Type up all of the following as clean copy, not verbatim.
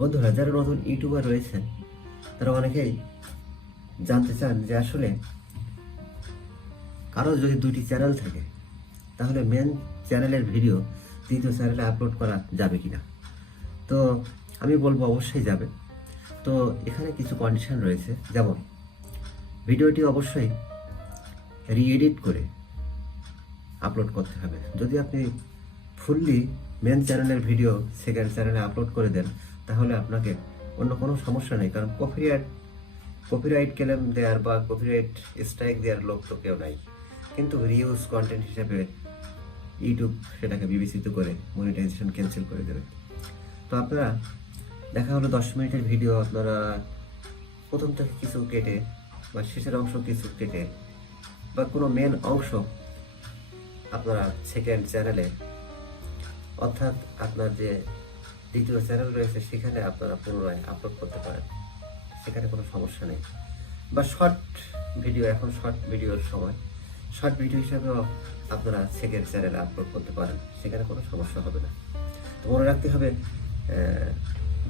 বন্ধুরা, যারা নতুন ইউটিউবার রয়েছেন তারা অনেকেই জানতে চান যে আসলে কারো যদি দুটি চ্যানেল থাকে তাহলে মেন চ্যানেলের ভিডিও দ্বিতীয় চ্যানেলে আপলোড করা যাবে কিনা। তো আমি বলবো অবশ্যই যাবে। তো এখানে কিছু কন্ডিশন রয়েছে, যেমন ভিডিওটি অবশ্যই রিএডিট করে আপলোড করতে হবে। যদি আপনি ফুললি মেন চ্যানেলের ভিডিও সেকেন্ড চ্যানেলে আপলোড করে দেন তাহলে আপনাকে অন্য কোনো সমস্যা নেই, কারণ কপিরাইট ক্লেম দেওয়ার বা কপিরাইট স্ট্রাইক দেওয়ার লোক তো কেউ নাই। কিন্তু রিউজ কন্টেন্ট হিসেবে ইউটিউব সেটাকে বিবেচিত করে মনিটাইজেশন ক্যান্সেল করে দেবে। তো আপনারা দেখা হলো 10 মিনিটের ভিডিও আপনারা প্রথম থেকে কিছু কেটে বা শেষের অংশ কিছু কেটে বা কোনো মেন অংশ আপনারা সেকেন্ড চ্যানেলে, অর্থাৎ আপনার যে দ্বিতীয় চ্যানেল রয়েছে সেখানে আপনারা পুনরায় আপলোড করতে পারেন, সেখানে কোনো সমস্যা নেই। বা শর্ট ভিডিও, এখন শর্ট ভিডিওর সময়, শর্ট ভিডিও হিসাবেও আপনারা সেকেন্ড চ্যানেলে আপলোড করতে পারেন, সেখানে কোনো সমস্যা হবে না। তো মনে রাখতে হবে,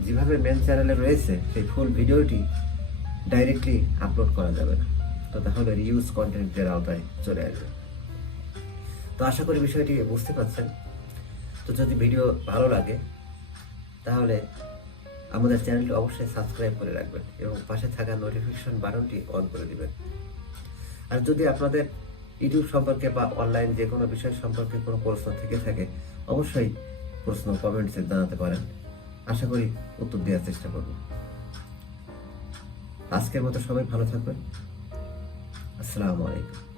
যেভাবে মেন চ্যানেলে রয়েছে সেই ফুল ভিডিওটি ডাইরেক্টলি আপলোড করা যাবে না, তো তাহলে রিউজ কন্টেন্টের আওতায় চলে আসবে। তো আশা করি বিষয়টি বুঝতে পারছেন। তো যদি ভিডিও ভালো লাগে তাহলে আমাদের চ্যানেলটি অবশ্যই সাবস্ক্রাইব করে রাখবেন এবং পাশে থাকা নোটিফিকেশন বাটনটি অন করে দিবেন। আর যদি আপনাদের ইউটিউব সম্পর্কে বা অনলাইন যে কোনো বিষয় সম্পর্কে কোনো প্রশ্ন থেকে থাকে অবশ্যই প্রশ্ন কমেন্টসে জানাতে পারেন, আশা করি উত্তর দেওয়ার চেষ্টা করব। আজকের মতো সবাই ভালো থাকবেন। আসসালামু আলাইকুম।